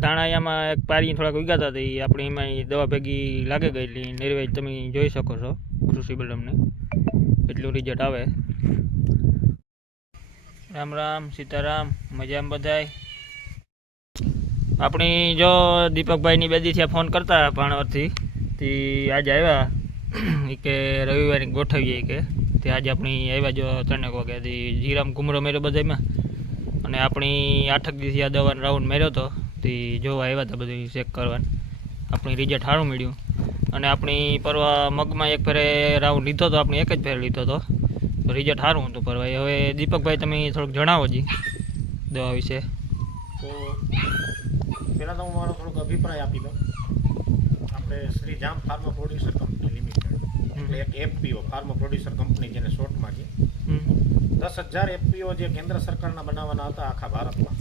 ધાણાયામાં એક પારી થોડાક ઉગાતા હતા એ આપણે એમાં દવા ભેગી લાગે ગઈ એટલે નિર્વેજ તમે જોઈ શકો છો કૃષિ બલમને એટલું રિઝલ્ટ આવે. રામ રામ, સીતારામ, મજામાં બધાય. આપણી જો દીપકભાઈની બે દિવસે ફોન કરતા ભાણવરથી તે આજે આવ્યા. કે રવિવારે ગોઠવીએ કે. તે આજે આપણી આવ્યા જો ત્રણેક વાગ્યાથી. જીરામ કુમરો મેરો બધામાં અને આપણી આઠક દિવસથી આ દવાનો રાઉન્ડ મેળ્યો હતો તે જોવા આવ્યા હતા બધું ચેક કરવાનું. આપણી રિઝલ્ટ સારું મળ્યું. અને આપણી પરવા મગમાં એક ફેરે રાઉન્ડ લીધો હતો આપણે એક જ ફેરે લીધો હતો તો રિઝલ્ટ સારું હતું પરવા. હવે દીપકભાઈ તમે થોડુંક જણાવો જી દવા વિશે. તો પહેલાં તો હું મારો થોડોક અભિપ્રાય આપી દઉં. આપણે Shri Jam pharma producer company limited એટલે એક એફપીઓ ફાર્મા પ્રોડ્યુસર કંપની જેને શોર્ટમાં છે. દસ હજાર એફપીઓ જે કેન્દ્ર સરકારના બનાવવાના હતા આખા ભારતમાં.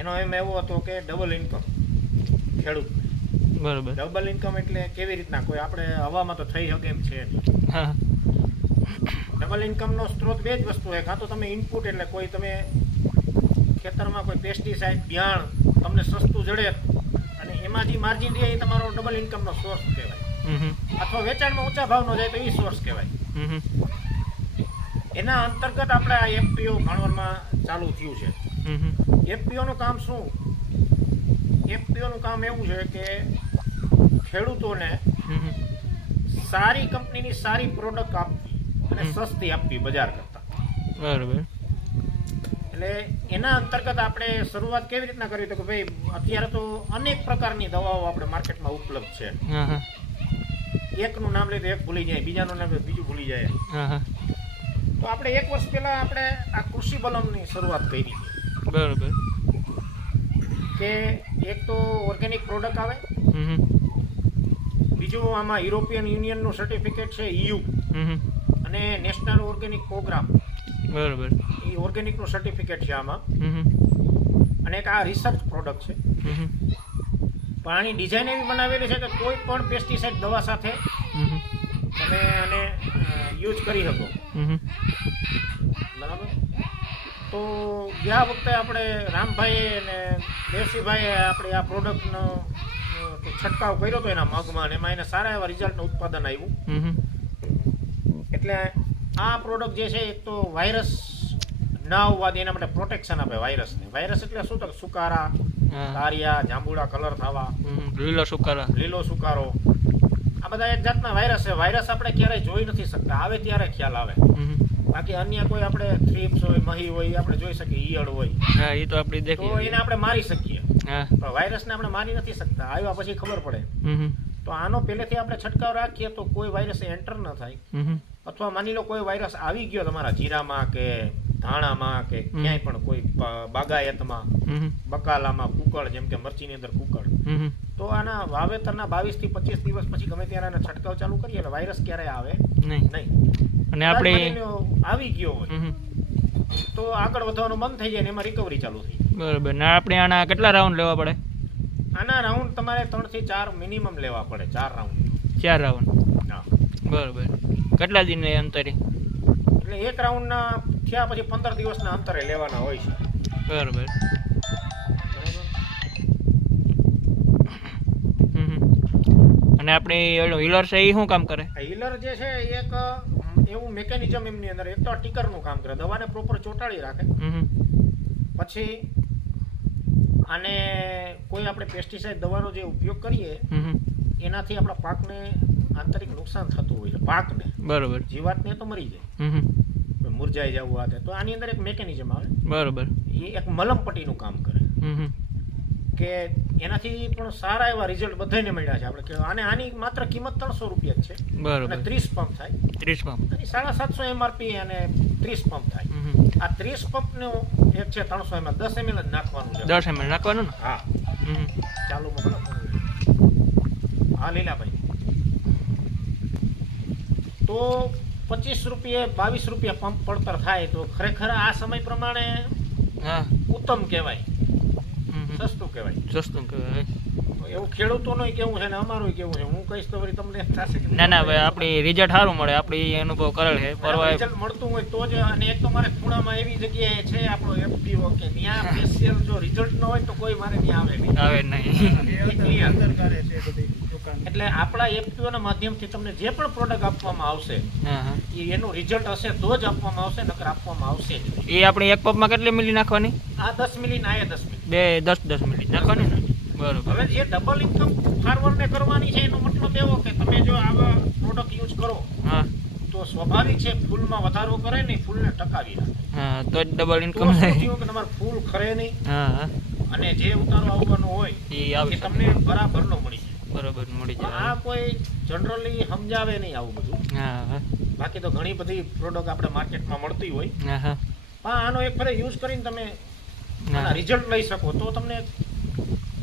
એનો એમ એવો હતો કે ડબલ ઇન્કમ ખેડૂત. બરોબર. ડબલ ઇન્કમ એટલે કેવી રીતના? કોઈ આપણે હવામાં તો થઈ શકે એમ છે. ડબલ ઇન્કમનો સ્ત્રોત બે જ વસ્તુ છે કાં તો તમે ઇનપુટ એટલે કોઈ તમે ખેતરમાં કોઈ પેસ્ટિસાઇડ બિયાણ તમને સસ્તું જડે અને એમાં જે માર્જિન રહે એ તમારો ડબલ ઇન્કમનો સોર્સ કહેવાય. અથવા વેચાણમાં ઊંચા ભાવનો જાય તો એ સોર્સ કહેવાય. એના અંતર્ગત આપણે આ એફપીઓ ભાણવરમાં ચાલુ થયું છે. એફપીઓનું કામ શું? એફપીઓનું કામ એવું છે કે ખેડૂતોને. સારી કંપનીની સારી પ્રોડક્ટ આપવી અને સસ્તી આપવી બજાર કરતા. બરાબર. એટલે એના અંતર્ગત આપણે શરૂઆત કેવી રીતના કરી તો કે ભાઈ અત્યારે તો અનેક પ્રકારની દવાઓ આપણે માર્કેટમાં ઉપલબ્ધ છે. એકનું નામ લે તો એક ભૂલી જાય બીજાનું નામ લે બીજું ભૂલી જાય. તો આપણે એક વર્ષ પહેલા આપણે આ કૃષિ બલમની શરૂઆત કરી બરાબર કે એક તો ઓર્ગેનિક પ્રોડક્ટ આવે. બીજું આમાં યુરોપિયન યુનિયનનું સર્ટિફિકેટ છે હમ હમ. અને નેશનલ ઓર્ગેનિક પ્રોગ્રામ બરાબર એ ઓર્ગેનિકનું સર્ટિફિકેટ છે આમાં. અને એક આ રિસર્ચ પ્રોડક્ટ છે. પણ આની ડિઝાઇન એવી બનાવેલી છે કે કોઈ પણ પેસ્ટિસાઇડ દવા સાથે. તમે આને યુઝ કરી શકો. બરાબર તો ગયા વખતે આપણે રામભાઈ અને દેવસીભાઈએ આપણે આ પ્રોડક્ટનો છંટકાવ કર્યો હતો એના મગમાં અને એમાં એને સારા એવા રિઝલ્ટનું ઉત્પાદન આવ્યું. એટલે આ પ્રોડક્ટ જે છે એક તો વાયરસ ના આવવા દે એના માટે પ્રોટેક્શન આપે વાયરસને વાયરસ એટલે શું તો સુકારા. કારિયા જાંબુડા કલર થવા. લીલો સુકારા લીલો સુકારો આ બધા એક જાતના વાયરસ છે. વાયરસ આપણે ક્યારેય જોઈ નથી શકતા. આવે ત્યારે ખ્યાલ આવે. બાકી અન્ય કોઈ આપણે થ્રીપ્સ હોય મહી હોય આપણે જોઈ શકીએ ઈયળ હોય. હા એ તો આપણે તો એને આપણે મારી શકીએ. હા. પણ વાયરસને આપણે મારી નથી શકતા. આવ્યા પછી ખબર પડે. તો આનો પહેલેથી આપણે છંટકાવ રાખીએ તો કોઈ વાયરસ એન્ટર ન થાય. અથવા માની લો કોઈ વાયરસ આવી ગયો તમારા જીરામાં કે ધાણામાં કે ક્યાંય પણ કોઈ બાગાયતમાં. બકાલામાં કુકળ જેમ કે મરચીની અંદર કુકળ. તો આના વાવેતરના બાવીસથી પચીસ દિવસ પછી ગમે ત્યારે આના છંટકાવ ચાલુ કરીએ એટલે વાયરસ ક્યારે આવે નહીં. નહીં. અને આપણે આવી ગયો હોય. તો આગળ વધવાનું બંધ થઈ જાય ને એમાં રિકવરી ચાલુ થઈ બરાબર. ને આપણે આના કેટલા રાઉન્ડ લેવા પડે? આના રાઉન્ડ તમારે ત્રણથી ચાર મિનિમમ લેવા પડે ચાર રાઉન્ડ ચાર રાઉન્ડ બરોબર. કેટલા દિન અંતરે? એટલે એક રાઉન્ડના થયા પછી પંદર દિવસના અંતરે લેવાના હોય છે બરોબર. અને આપણે હીલર છે એ શું કામ કરે હીલર જે છે એક એવું મેકેનિઝમ એમની અંદર એક તો ટીકરનું કામ કરે દવાને પ્રોપર ચોંટાડી રાખે. પછી આને કોઈ આપણે પેસ્ટિસાઇડ દવાનો જે ઉપયોગ કરીએ. એનાથી આપણા પાકને આંતરિક નુકસાન થતું હોય છે પાકને બરોબર. જીવાતને તો મરી જાય. મુરઝાઈ જવું આ તો. આની અંદર એક મેકેનિઝમ આવે. બરોબર. એ એક મલમપટ્ટીનું કામ કરે. કે એનાથી પણ સારા એવા રિઝલ્ટ બધાને મળ્યા છે. આપણે કે આને આની માત્ર કિંમત ત્રણસો રૂપિયા જ છે. બરોબર. ત્રીસ પંપ થાય. ત્રીસ પંપ સાડા સાતસો એમઆરપી અને ત્રીસ પંપ થાય. આ ત્રીસ પંપનું એક છે ત્રણસો એમએલ દસ એમએલ જ નાખવાનું છે. દસ એમએલ નાખવાનું ને? હા. ચાલુ મોકલો. હા લીલાભાઈ તો પચીસ રૂપિયે બાવીસ રૂપિયા પંપ પડતર થાય તો ખરેખર આ સમય પ્રમાણે હા. ઉત્તમ કહેવાય. સસ્તું કહેવાય. સસ્તું કહેવાય. એવું ખેડૂતોનું કેવું છે ને અમારું કેવું છે? હું કહીશ તો વળી તમને થશે ના ના ભાઈ આપણી રિઝલ્ટ સારું મળે. આપણી અનુભવ કરેલ છે. પરવા રિઝલ્ટ મળતું હોય તો જ અને એક તો મારે ખૂણામાં એવી જગ્યાએ છે આપણો એફપીઓ કે ત્યાં સ્પેશિયલ જો રિઝલ્ટ ન હોય તો કોઈ મારે ત્યાં આવે નહીં. આવે નહીં. એ clear. એટલે આપણા એફપીઓ ના માધ્યમથી તમને જે પણ પ્રોડક્ટ આપવામાં આવશે એનું રિઝલ્ટ હશે તો જ આપવામાં આવશે નકર આપવામાં આવશે જ એ આપણે એક પપમાં કેટલી મિલી નાખવાની? આ દસ મિલી ના આ દસ મિલી. બે દસ દસ મિલી નાખવાની બરોબર. હવે જે ડબલ ઇન્કમ ફાર્મરને કરવાની છે એનો મતલબ એવો કે તમે જો આવા પ્રોડક્ટ યુઝ કરો હા. તો સ્વાભાવિક છે ફૂલમાં વધારો કરે નહીં ફૂલને ટકાવી રાખે. હા તો જ ડબલ ઇન્કમ થાય. કે તમારું ફૂલ ખરે નહીં? હા અને જે ઉતારો આવવાનો હોય એ તમને બરાબરનો મળી જાય. બરોબર મળી જાય. આ કોઈ જનરલી સમજાવે નહીં આવું બધું. હા બાકી તો ઘણી બધી પ્રોડક્ટ આપણે માર્કેટમાં મળતી હોય. હા આનો એક ફરે યુઝ કરીને તમે રિઝલ્ટ લઈ શકો. તો તમને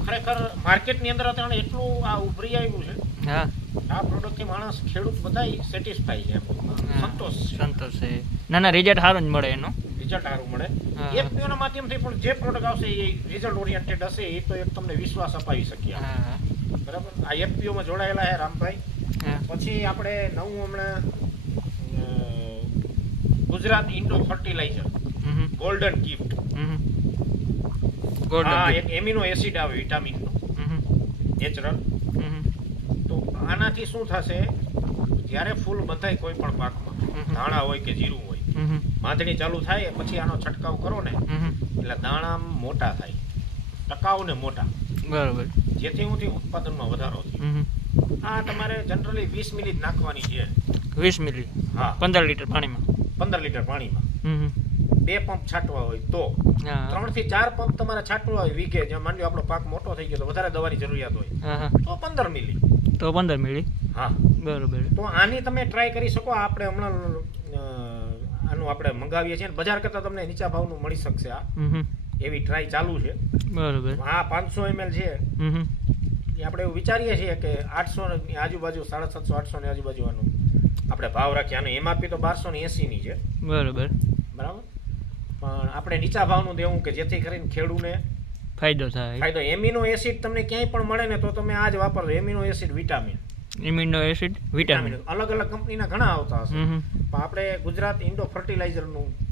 ખરેખર માર્કેટની અંદર અત્યારે એટલું આ ઉભરી આવ્યું છે. હા. આ પ્રોડક્ટથી માણસ ખેડૂત બધા સેટિસ્ફાઈ છે. સંતોષ સંતોષ છે. ના ના રિઝલ્ટ સારું જ મળે એનું. રિઝલ્ટ સારું મળે. એક એફપીઓના માધ્યમથી પણ જે પ્રોડક્ટ આવશે એ રિઝલ્ટ ઓરિએન્ટેડ હશે એ તો એક તમને વિશ્વાસ અપાવી શકીએ બરાબર? આ એફપીઓમાં જોડાયેલા છે રામભાઈ. પછી આપણે નવું હમણાં Gujarat Indo fertiliser. Golden gift હા એક એમિનો એસિડ આવે વિટામિનનો નેચરલ. તો આનાથી શું થશે? જ્યારે ફૂલ બંધાય કોઈ પણ પાકમાં. ધાણા હોય કે જીરું હોય હમ. ચાલુ થાય પછી આનો છંટકાવ કરો ને એટલે દાણા મોટા થાય. ટકાઉ ને મોટા. બરાબર. જેથી હું ઉત્પાદનમાં વધારો થાય. આ તમારે જનરલી વીસ મિનિટ નાખવાની છે. વીસ મિલી? હા. પંદર લીટર પાણીમાં? પંદર લીટર પાણીમાં. બે પંપ છાંટવા હોય તો. ત્રણથી ચાર પંપ તમારે છાંટવા હોય વીઘે. જેમ માની લો આપણો પાક મોટો થઈ ગયો તો વધારે દવાની જરૂરિયાત હોય. તો પંદર મિલી. તો પંદર મિલી? હા. બરોબર. તો આની તમે ટ્રાય કરી શકો. આપણે હમણાં આનું આપણે મંગાવીએ છીએ બજાર કરતાં તમને નીચા ભાવનું મળી શકશે આ. એવી ટ્રાય ચાલુ છે. બરોબર. આ પાંચસો એમએલ છે. એ આપણે એવું વિચારીએ છીએ કે આઠસો ની આજુબાજુ સાડા સાતસો આઠસો ની આજુબાજુ આનું આપણે ભાવ રાખીએ. આનું એમઆરપી તો બારસો ની એંસીની છે. બરોબર. બરાબર? પણ આપણે નીચા ભાવનું દેવું કે જેથી કરીને ખેડૂને ફાયદો થાય. ફાયદો. એમિનો એસિડ તમને ક્યાંય પણ મળે ને તો તમે આ જ વાપરજો amino acid vitamin. Amino acid vitamin. અલગ અલગ કંપનીના ઘણા આવતા હશે. પણ આપણે ગુજરાત ઇન્ડો ફર્ટિલાઇઝરનું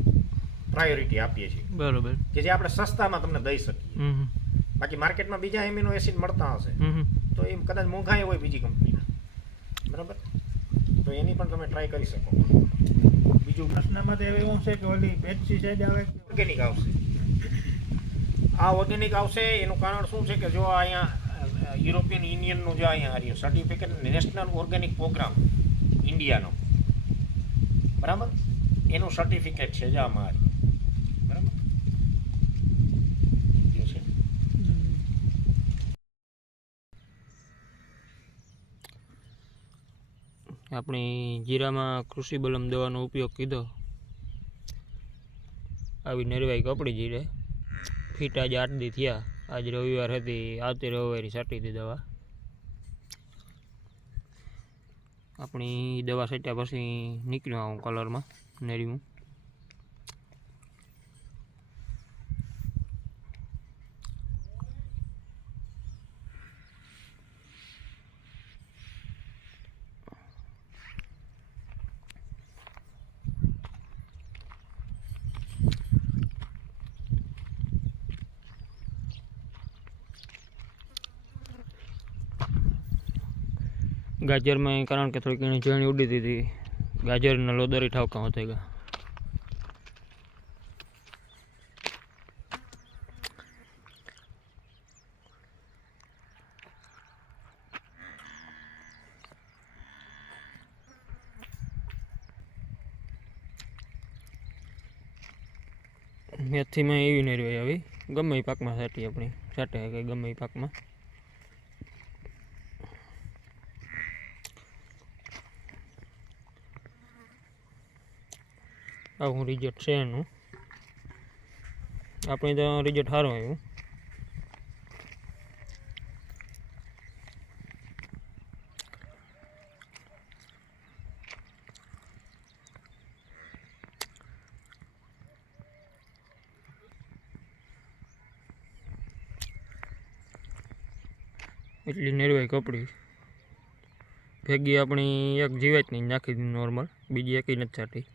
પ્રાયોરિટી આપીએ છીએ. બરોબર. કે જે આપણે સસ્તામાં તમને દઈ શકીએ. બાકી માર્કેટમાં બીજા એમિનો એસિડ મળતા હશે. તો એમ કદાચ મોંઘાઈ હોય બીજી કંપનીના બરાબર? તો એની પણ તમે ટ્રાય કરી શકો. બીજું પ્રશ્નમાં તો એવું છે કે ઓલી પેસ્ટિસાઇડ આવે. ઓર્ગેનિક આવશે. આ ઓર્ગેનિક આવશે એનું કારણ શું છે કે જો અહીંયા યુરોપિયન યુનિયનનું જો અહીંયા હાર્યું સર્ટિફિકેટ નેશનલ ઓર્ગેનિક પ્રોગ્રામ ઇન્ડિયાનો બરાબર? એનું સર્ટિફિકેટ છે જે આમાં આવ્યું બરાબર જે છે આપણી જીરામાં કૃષિ બલમ દવાનો ઉપયોગ કીધો. આવી નરવાઈ કપડી જીરે. ફીટ આજે આઠ દી થયા. આજ રવિવાર હતી, આવતી રવિવારે છાંટી હતી દવા. આપણી દવા છાંટ્યા પછી નીકળ્યો આવું કલરમાં નેરીમાં ગાજરમાં કારણ કે થોડીક એની ઝીણી ઉડી દીધી ગાજરના લોદરી ઠાવકા થઈ ગયા. મેથીમાં એવી નહીં આવી. ગમે એ પાકમાં સાટી આપણી. સાટે કે ગમે એ પાકમાં. આવું રિઝલ્ટ છે એનું. આપણે તો રિઝલ્ટ સારું આવ્યું. એટલી નિર્વાય કપડી. ભેગી આપણી એક જીવાતની નાખી દીધી નોર્મલ બીજી એકી નથી છાંટી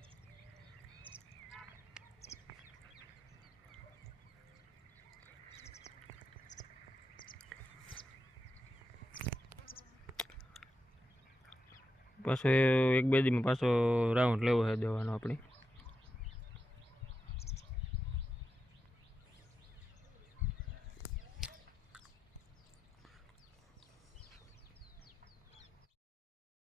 પાછો એક બે દીમાં પાછો રાઉન્ડ લેવો છે દવાનો આપણે.